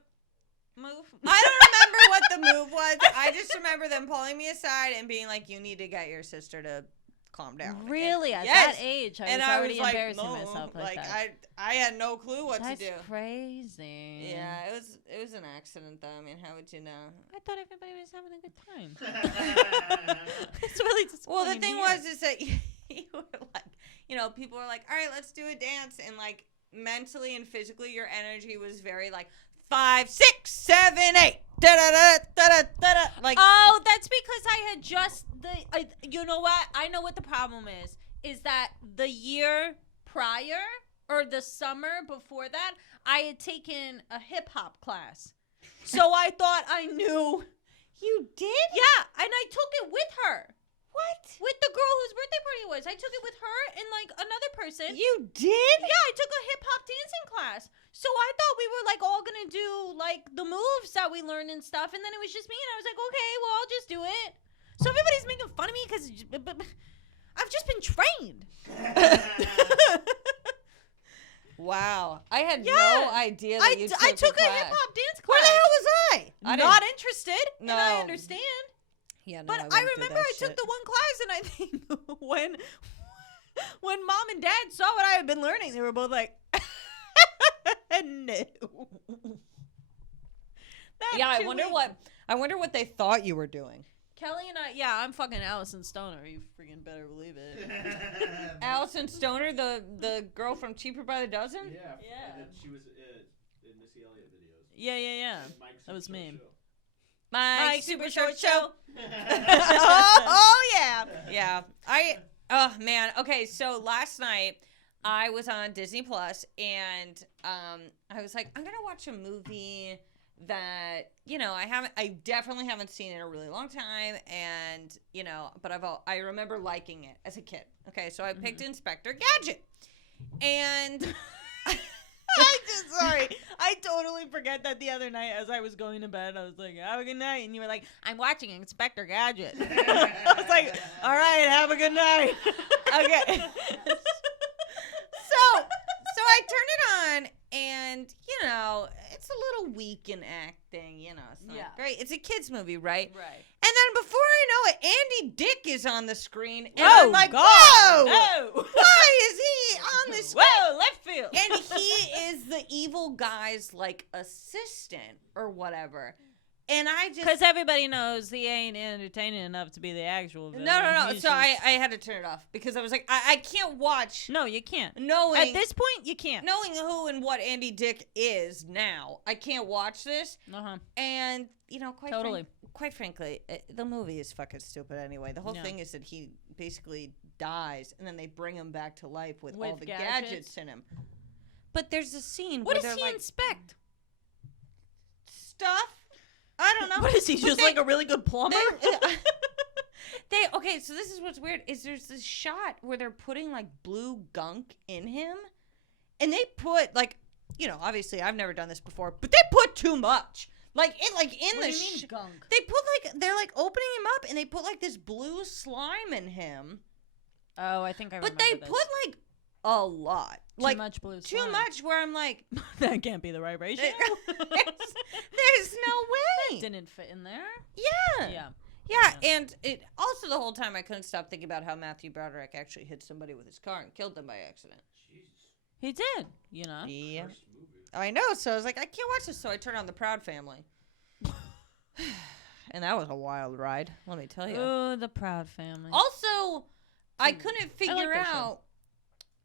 move. I don't remember what the move was. I just remember them pulling me aside and being like, "You need to get your sister to calm down." Really, And- at yes. that age, I And was I already was like, embarrassing no, myself like that. I had no clue what That's to do. crazy. Yeah, it was an accident though. I mean, how would you know? I thought everybody was having a good time. It's really Well, the disappointing thing to was hear. is that you were like, people were like, "All right, let's do a dance," and like mentally and physically, your energy was very like 5, 6, 7, 8, da da da da da da da. Like, Oh, that's because I had just you know what? I know what the problem is that the year prior or the summer before that, I had taken a hip hop class. So I thought I knew. you did? Yeah, and I took it with her. What? With the girl whose birthday party it was. I took it with her and like another person. You did? Yeah, I took a hip hop dancing class. So I thought we were like all gonna do like the moves that we learned and stuff, and then it was just me, and I was like, okay, well I'll just do it. So everybody's making fun of me because I've just been trained. Wow, I had Yeah. no idea that you I took a class. hip hop dance class. Where the hell was I? I didn't- Not interested, and I No. understand. Yeah, no, But I wouldn't do remember that I took shit. the one class, and I think when mom and dad saw what I had been learning, they were both like, no. That Yeah, I 2 wonder weeks- what they thought you were doing. Kelly and I, yeah, I'm fucking Allison Stoner. You freaking better believe it. Allison Stoner, the girl from Cheaper by the Dozen? Yeah. Yeah. And then she was in Missy Elliott videos. Yeah. And Mike's That was Super me. Show. Mike Super Short Show. oh yeah. Yeah. Oh man. Okay, so last night I was on Disney Plus and I was like, I'm gonna watch a movie that I definitely haven't seen in a really long time, and but I remember liking it as a kid. Okay, so I picked Inspector Gadget, and Sorry. I totally forget that the other night as I was going to bed, I was like, have a good night. And you were like, I'm watching Inspector Gadget. I was like, all right, have a good night. okay. So I turn it on, and it's a little weak in acting. It's not Yeah. great. It's a kids movie, right? Right. And then before I know it, Andy Dick is on the screen, and Oh, I'm like, God. whoa! No. Why is he on the screen? Whoa, left field. And he is the evil guy's like assistant or whatever. And I just Because everybody knows he ain't entertaining enough to be the actual villain. no. He's So just- I had to turn it off because I was like, I can't watch No, you can't. knowing At this point, you can't. who and what Andy Dick is now. I can't watch this. Uh-huh. And Totally. quite frankly, the movie is fucking stupid anyway. The whole Yeah. thing is that he basically dies, and then they bring him back to life with all With the gadgets. gadgets in him. But there's a scene What where does they're he like inspect? stuff. I don't know. What is he, But just they- like a really good plumber? Okay, so this is what's weird is there's this shot where they're putting like blue gunk in him, and they put like obviously I've never done this before, but they put too much. Like in What do you mean gunk? they put they're like opening him up and they put like this blue slime in him, Oh, I think I remember but they this. put like a lot, Too much blue too slime. much. Where I'm like, That can't be the right ratio. there's no way. Didn't fit in there. Yeah. Yeah. Yeah, and it also the whole time I couldn't stop thinking about how Matthew Broderick actually hit somebody with his car and killed them by accident. Jesus. He did, you know. Yeah, First movie. I know. So I was like, I can't watch this. So I turned on The Proud Family, and that was a wild ride. Let me tell you. Oh, the Proud Family. Also, I couldn't I like figure that show. out.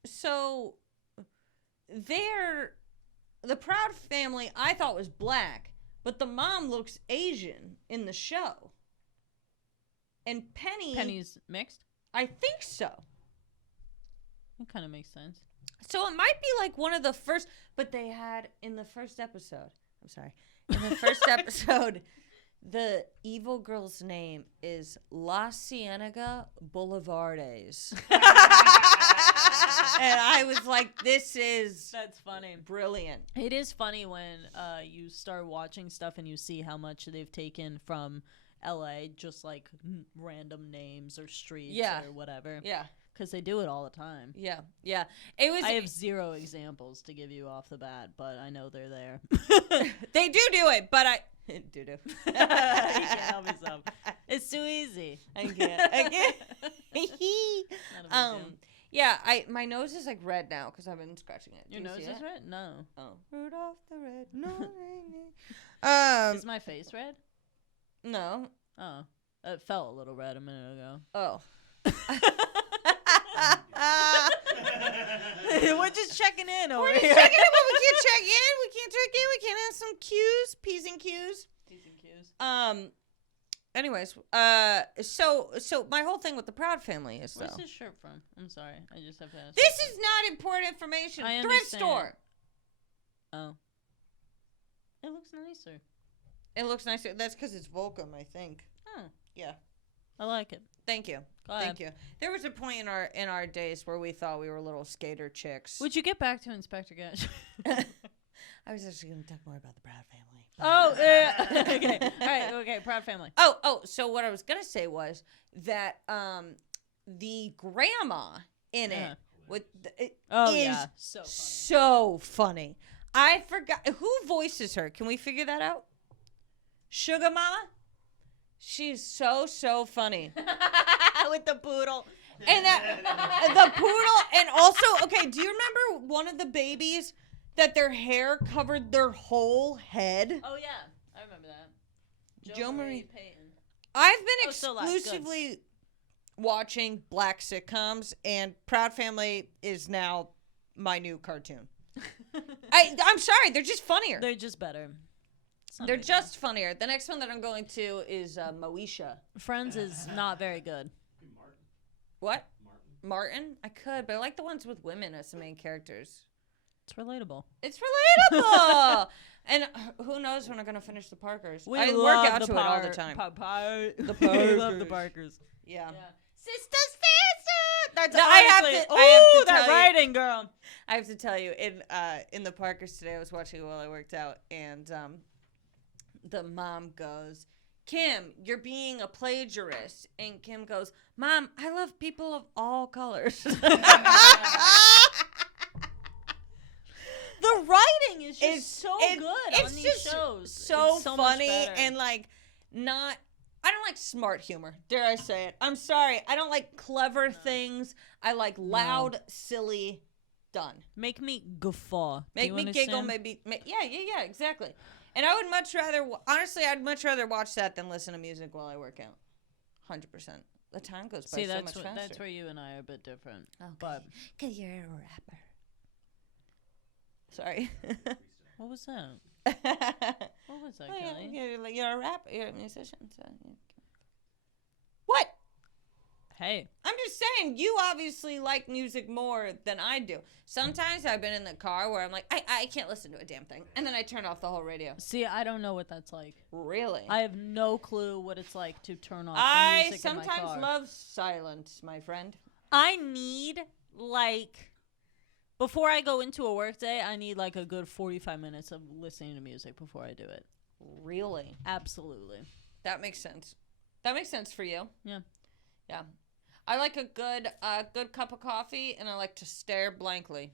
So, the Proud Family I thought was black, but the mom looks Asian in the show. And Penny's mixed. I think so. It kind of makes sense. So it might be like one of the first, but they had in the first episode. I'm sorry. In the first episode, the evil girl's name is La Cienega Boulevardes. And I was like, this is That's funny. brilliant. It is funny when you start watching stuff and you see how much they've taken from LA, just like random names or streets Yeah. or whatever. Yeah. Because they do it all the time. Yeah. Yeah. It was I have 0 examples to give you off the bat, but I know they're there. they do it, but I do. You can't help yourself. It's too easy. I can't. Not a big deal. Yeah, my nose is like red now because I've been scratching it. Your Do you nose see is it? red? No. Oh, Rudolph the Red Nose. Is my face red? No. Oh. It felt a little red a minute ago. Oh. We're just checking in over We're just here. checking in, but we can't check in. We can't check in. We can't have some cues, P's and Q's. P's and Q's. Anyways, so my whole thing with the Proud Family is Where's though. this shirt from? I'm sorry. I just have to ask. This is not important information. I Thrift understand. store. Oh. It looks nicer. It looks nicer. That's because it's Volcom, I think. Oh. Yeah. I like it. Thank you. Go ahead. Thank you. There was a point in our days where we thought we were little skater chicks. Would you get back to Inspector Gadget? I was actually going to talk more about the Proud Family. Oh, yeah. Okay. All right. Okay. Proud Family. Oh. So what I was gonna say was that the grandma in it Uh-huh. with Oh, is yeah. So funny. so funny. I forgot who voices her. Can we figure that out? Sugar Mama. She's so funny. With the poodle. And the poodle, and also, okay, do you remember one of the babies that their hair covered their whole head? Oh, yeah. I remember that. Joe Marie Payton. I've been Oh, so that's good. exclusively watching black sitcoms, and Proud Family is now my new cartoon. I'm sorry, they're just funnier. They're just better. It's not They're very good. just funnier. The next one that I'm going to is Moesha. Friends is not very good. Be Martin. What? Martin. Martin? I could, but I like the ones with women as the main characters. It's relatable. It's relatable. And who knows when I'm going to finish the Parkers. I work out to it all the time. The Parkers. We love the Parkers. Yeah. Sister. That's No, I have honestly, to. I have to that tell you. writing, girl. I have to tell you, in the Parkers today, I was watching it while I worked out, and the mom goes, "Kim, you're being a plagiarist," and Kim goes, "Mom, I love people of all colors." The writing is just It's so it- good it's on these just shows. So, It's so much funny better. and like not. I don't like smart humor. Dare I say it? I'm sorry. I don't like clever things. I like loud, silly, done. make me guffaw. Do Make you me giggle. understand? Maybe. Yeah. Exactly. And I would much rather, honestly, I'd much rather watch that than listen to music while I work out. 100%. The time goes by See, so that's much what, faster. that's where you and I are a bit different. Oh, But because you're a rapper. Sorry. what was that? What was that, Oh, yeah, Kelly? you're a rapper. You're a musician. So What? Hey, I'm just saying, you obviously like music more than I do. Sometimes I've been in the car where I'm like, I can't listen to a damn thing. And then I turn off the whole radio. see, I don't know what that's like. Really? I have no clue what it's like to turn off the I music in my sometimes car. love silence, my friend. I need, like, before I go into a work day, I need, like, a good 45 minutes of listening to music before I do it. Really? Absolutely. That makes sense. That makes sense for you. Yeah. Yeah. I like a good cup of coffee, and I like to stare blankly.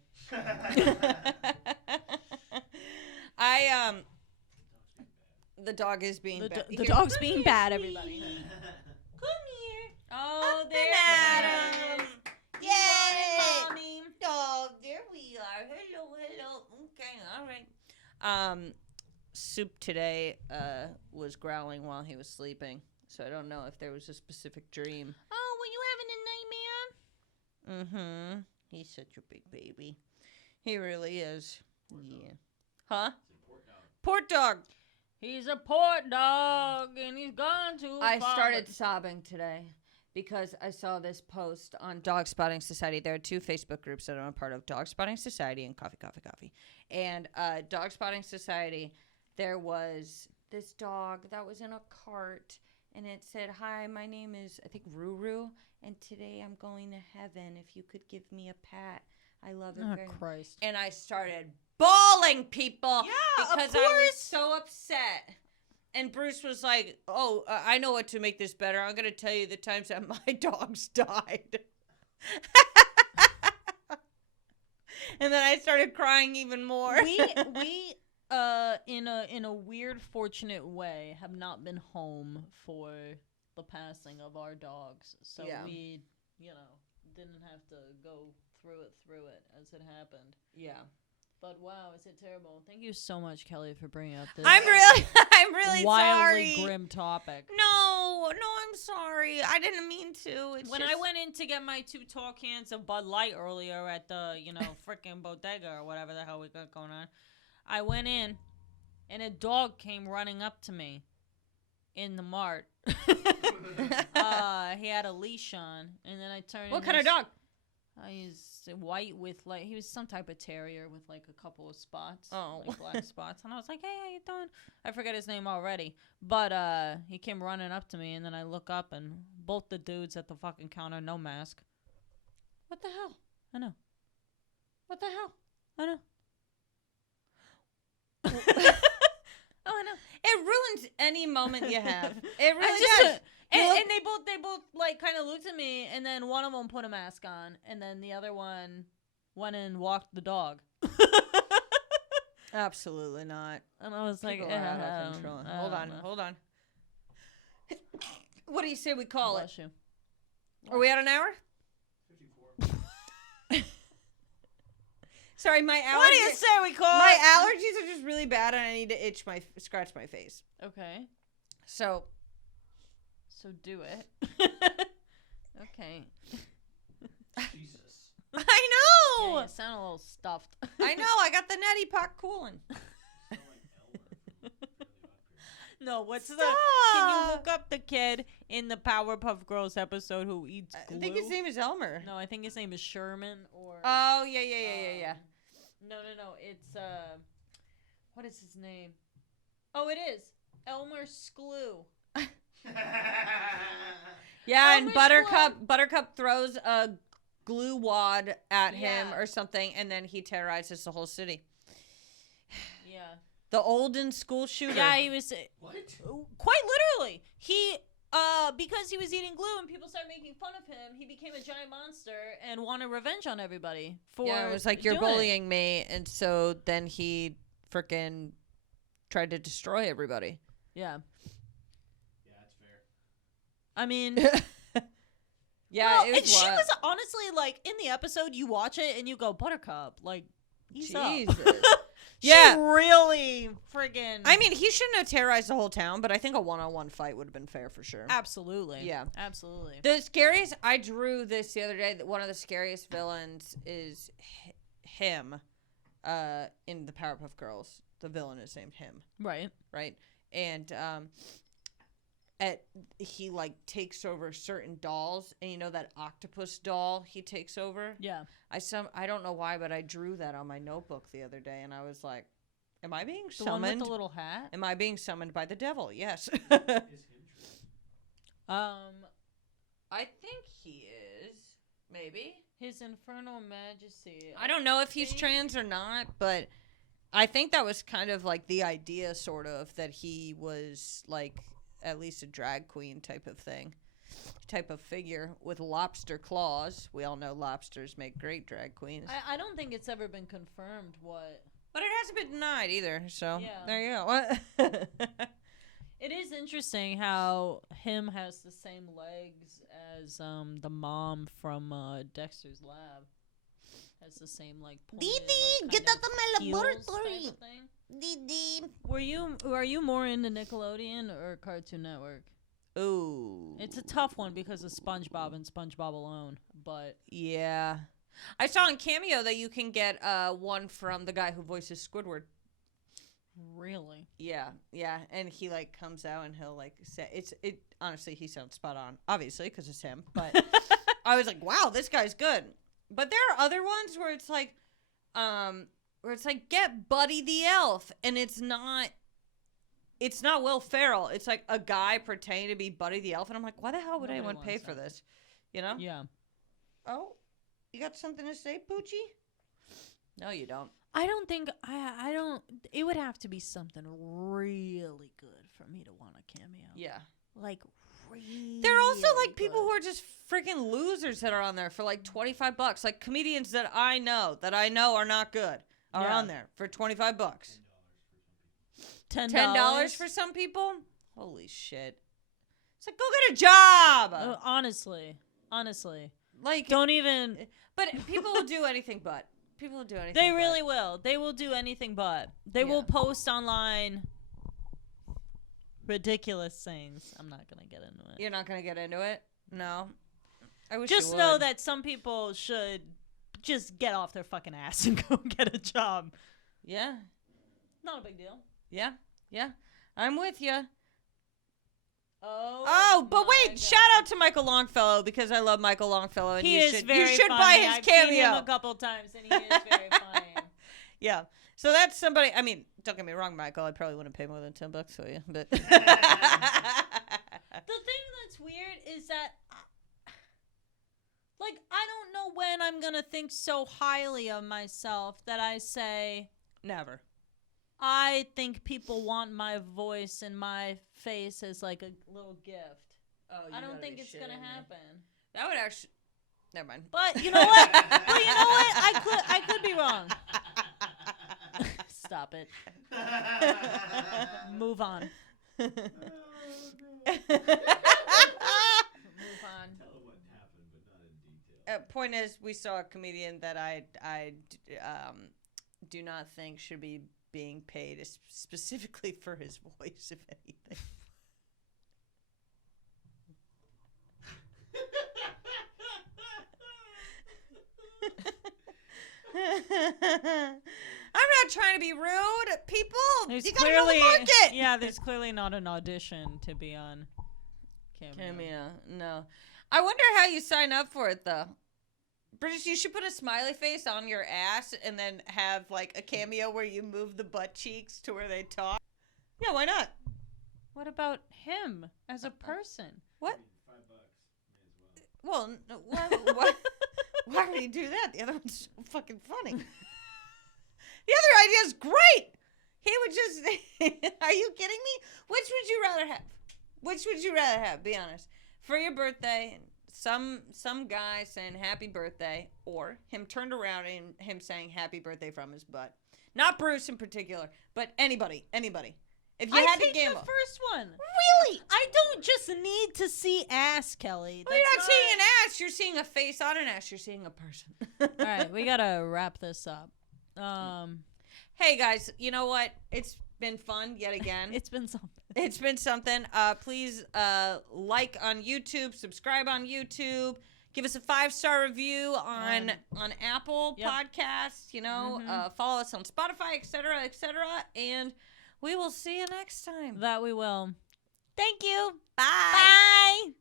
The dog is being bad. The dog's being bad, everybody. Come here. Oh, Up there and at 'em. Yay! Mommy. Oh, there we are. Hello. Okay, all right. Soup today was growling while he was sleeping, so I don't know if there was a specific dream. Oh, were you having a nightmare? Mm-hmm. He's such a big baby. He really is. Yeah. Huh? Port dog. He's a port dog, and he's gone too I far. started sobbing today because I saw this post on Dog Spotting Society. There are two Facebook groups that I'm a part of, Dog Spotting Society and Coffee. And Dog Spotting Society, there was this dog that was in a cart, and it said, "Hi, my name is, I think, Ruru, and today I'm going to heaven. If you could give me a pat, I love it Oh, very much." Christ. And I started bawling, people, Yeah, of because I was course. so upset. And Bruce was like, "Oh, I know what to make this better. I'm going to tell you the times that my dogs died." And then I started crying even more. we in a weird fortunate way have not been home for the passing of our dogs, so Yeah. we didn't have to go through it as it happened. Yeah. But wow, is it terrible? Thank you so much, Kelly, for bringing up this I'm really wildly sorry. grim topic. No, I'm sorry. I didn't mean to. It's When just... I went in to get my 2 tall cans of Bud Light earlier at the, frickin' bodega or whatever the hell we got going on, I went in, and a dog came running up to me in the mart. He had a leash on, and then I turned. What kind of dog? He's white with, like, he was some type of terrier with, like, a couple of spots. Oh. Like, black spots. And I was like, "Hey, how you doing?" I forget his name already. But he came running up to me, and then I look up, and both the dudes at the fucking counter, no mask. What the hell? I know. What the hell? I know. Oh, I know. It ruins any moment you have. It really I does. and they both like kind of looked at me, and then one of them put a mask on, and then the other one went and walked the dog. Absolutely not. And I was People like, are out of control. Hold on. What do you say we call it? Bless you. Are we at an hour? 54. Sorry, my allergies. What do you say we call My it? allergies are just really bad, and I need to scratch my face. Okay. So So do it. Okay. Jesus. I Yeah, know. you sound a little stuffed. I know. I got the neti pot cooling. Sound like Elmer from Fairly Odd Parents. No, what's Stop. the? Can you look up the kid in the Powerpuff Girls episode who eats glue? I think his name is Elmer. No, I think his name is Sherman or. Oh yeah. No. It's what is his name? Oh, it is Elmer Sklew. Yeah, and Elmer's Buttercup throws a glue wad at him Yeah. or something, and then he terrorizes the whole city. Yeah. The Olden school shooter. Yeah, he was What? quite literally. He because he was eating glue and people started making fun of him, he became a giant monster and wanted revenge on everybody for Yeah, it was like, you're doing it. bullying me, and so then he frickin' tried to destroy everybody. Yeah. Yeah, that's fair. I mean, Yeah, well, it was and she wild. was honestly like in the episode you watch it and you go, Buttercup, like ease up. Jesus. Yeah. She really friggin'. I mean, he shouldn't have terrorized the whole town, but I think a one-on-one fight would have been fair for sure. Absolutely. Yeah. Absolutely. The scariest, I drew this the other day, that one of the scariest villains is him in the Powerpuff Girls. The villain is named him, Right. right? And he like takes over certain dolls, and you know that octopus doll he takes over? Yeah. I don't know why, but I drew that on my notebook the other day, and I was like, am I being The one summoned? with the little hat. Am I being summoned by the devil? Yes. Is him true? I think he is. Maybe. His Infernal Majesty. I don't know if he's think- trans or not, but I think that was kind of like the idea, sort of, that he was like at least a drag queen type of thing, type of figure with lobster claws. We all know lobsters make great drag queens. I don't think it's ever been confirmed what. But it hasn't been denied either, so Yeah. there you go. It is interesting how him has the same legs as the mom from Dexter's Lab. Has the same like. Pointed, like, get kind out of of my heels laboratory. type of thing. Didi. Are you more into Nickelodeon or Cartoon Network? Ooh. It's a tough one because of SpongeBob and SpongeBob alone, but Yeah. I saw on Cameo that you can get one from the guy who voices Squidward. really. Yeah, yeah, and he like comes out and he'll like say it. Honestly, he sounds spot on. Obviously, because it's him. But I was like, wow, this guy's good. But there are other ones where it's like, get Buddy the Elf, and it's not Will Ferrell. It's like a guy pretending to be Buddy the Elf, and I'm like, why the hell would Nobody anyone pay wants for that. this? You know? Yeah. Oh, you got something to say, Poochie? No, you don't. I don't think I don't. It would have to be something really good for me to want a cameo. Yeah. Like really. There are also like people good. who are just freaking losers that are on there for like $25. Like comedians that I know are not good are Yeah. on there for $25. $10 for some people. Holy shit! It's like, go get a job. Honestly, Like, don't even. but people will do anything but. People will do anything. They but. really will. They will do anything but. They Yeah. will post online ridiculous things. I'm not gonna get into it. You're not gonna get into it. No. I wish. Just you know would. that some people should just get off their fucking ass and go get a job. Yeah. Not a big deal. Yeah. Yeah. I'm with you. Oh, but my wait! God. Shout out to Michael Longfellow because I love Michael Longfellow, and He you is should very you should funny. buy his I've seen him cameo. a couple times, and he is very funny. Yeah. So that's somebody. I mean, don't get me wrong, Michael. I probably wouldn't pay more than $10 for you, but The thing that's weird is that, like, I don't know when I'm gonna think so highly of myself that I say never. I think people want my voice and my face as like a little gift. Oh, I don't think it's gonna happen. That would actually. Never mind. But you know what? I could be wrong. Stop it. Move on. Move on. Tell them what happened, but not in detail. Point is, we saw a comedian that I do not think should be being paid specifically for his voice, if anything. I'm not trying to be rude, people. There's You gotta know the market. Yeah, there's clearly not an audition to be on Cameo. Cameo, no. I wonder how you sign up for it, though. British, you should put a smiley face on your ass and then have, like, a cameo where you move the butt cheeks to where they talk. Yeah, why not? What about him as a person? What? $5, may as well. Well, why would he do that? The other one's so fucking funny. The other idea is great. He would just... Are you kidding me? Which would you rather have? Which would you rather have? Be honest. For your birthday, some guy saying happy birthday, or him turned around and him saying happy birthday from his butt. Not Bruce in particular, but anybody. If you had to take the gamble. first one. Really? I don't just need to see ass, Kelly. Well, you're not seeing an ass. You're seeing a face on an ass. You're seeing a person. All right, we gotta wrap this up. Hey guys, you know what? It's been fun yet again. It's been something. It's been something. Please like on YouTube, subscribe on YouTube, give us a 5-star review on Apple Yep. Podcasts. You know, follow us on Spotify, etc., etc. And we will see you next time. That we will. Thank you. Bye. Bye.